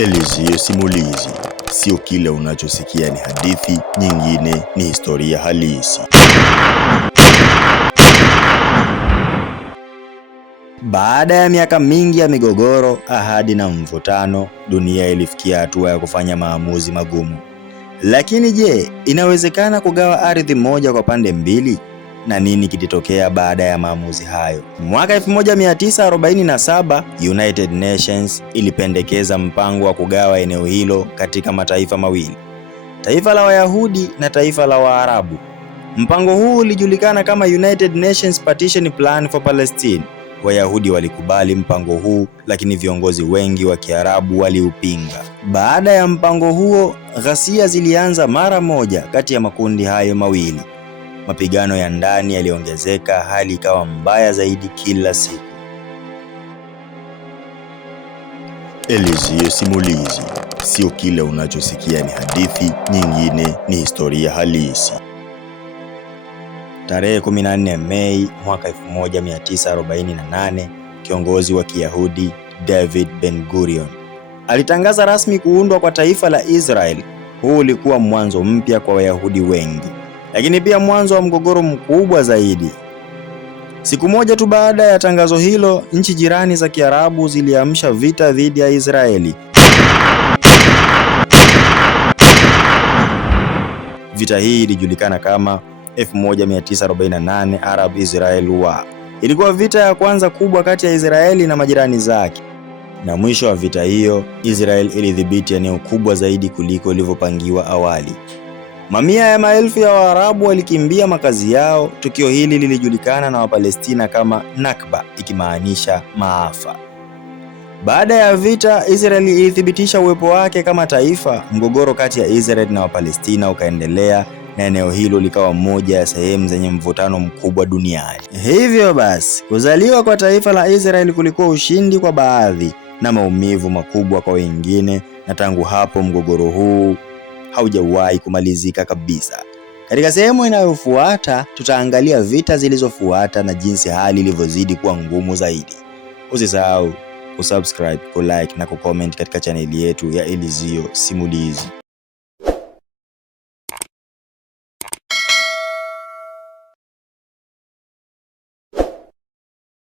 Elizio Simulizi. Sio kila unachosikia ni hadithi, nyingine ni historia halisi. Baada ya miaka mingi ya migogoro, ahadi na mvutano, dunia ilifikia hatua ya kufanya maamuzi magumu. Lakini je, inawezekana kugawa ardhi moja kwa pande mbili? Na nini kilitokea baada ya maamuzi hayo? Mwaka 1947, United Nations ilipendekeza mpango wa kugawa eneo hilo katika mataifa mawili, taifa la Wayahudi na taifa la Waarabu. Mpango huu ulijulikana kama United Nations Partition Plan for Palestine. Wayahudi walikubali mpango huu, lakini viongozi wengi wa Kiarabu waliupinga. Baada ya mpango huo, ghasia zilianza mara moja kati ya makundi hayo mawili. Mapigano ya ndani yaliongezeka, hali ikawa mbaya zaidi kila siku. Elizio Simulizi. Sio kila unachosikia ni hadithi, nyingine ni historia halisi. Tarehe 14 Mei mwaka 1948, kiongozi wa Kiyahudi David Ben-Gurion alitangaza rasmi kuundwa kwa taifa la Israel. Huu ulikuwa mwanzo mpya kwa Wayahudi wengi, lakini pia mwanzo wa mgogoro mkubwa zaidi. Siku moja tu baada ya tangazo hilo, nchi jirani za Kiarabu ziliamsha vita dhidi ya Israeli. Vita hii ilijulikana kama 1948 Arab-Israel War. Ilikuwa vita ya kwanza kubwa kati ya Israeli na majirani zake. Na mwisho wa vita hiyo, Israel ilidhibiti eneo kubwa zaidi kuliko ilivyopangiwa awali. Mamia ya maelfu ya Waarabu walikimbia makazi yao. Tukio hili lilijulikana na Wapalestina kama Nakba, ikimaanisha maafa. Baada ya vita, Israel ilithibitisha uwepo wake kama taifa. Mgogoro kati ya Israel na Wapalestina ukaendelea, na eneo hilo likawa moja ya sehemu zenye mvutano mkubwa duniani. Hivyo basi, kuzaliwa kwa taifa la Israel kulikuwa ushindi kwa baadhi na maumivu makubwa kwa wengine, na tangu hapo mgogoro huu haujawahi kumalizika kabisa. Katika sehemu inayofuata, tutaangalia vita zilizofuata na jinsi hali ilivyozidi kuwa ngumu zaidi. Usisahau kusubscribe, kulike na kucomment katika chaneli yetu ya Elizio Simulizi.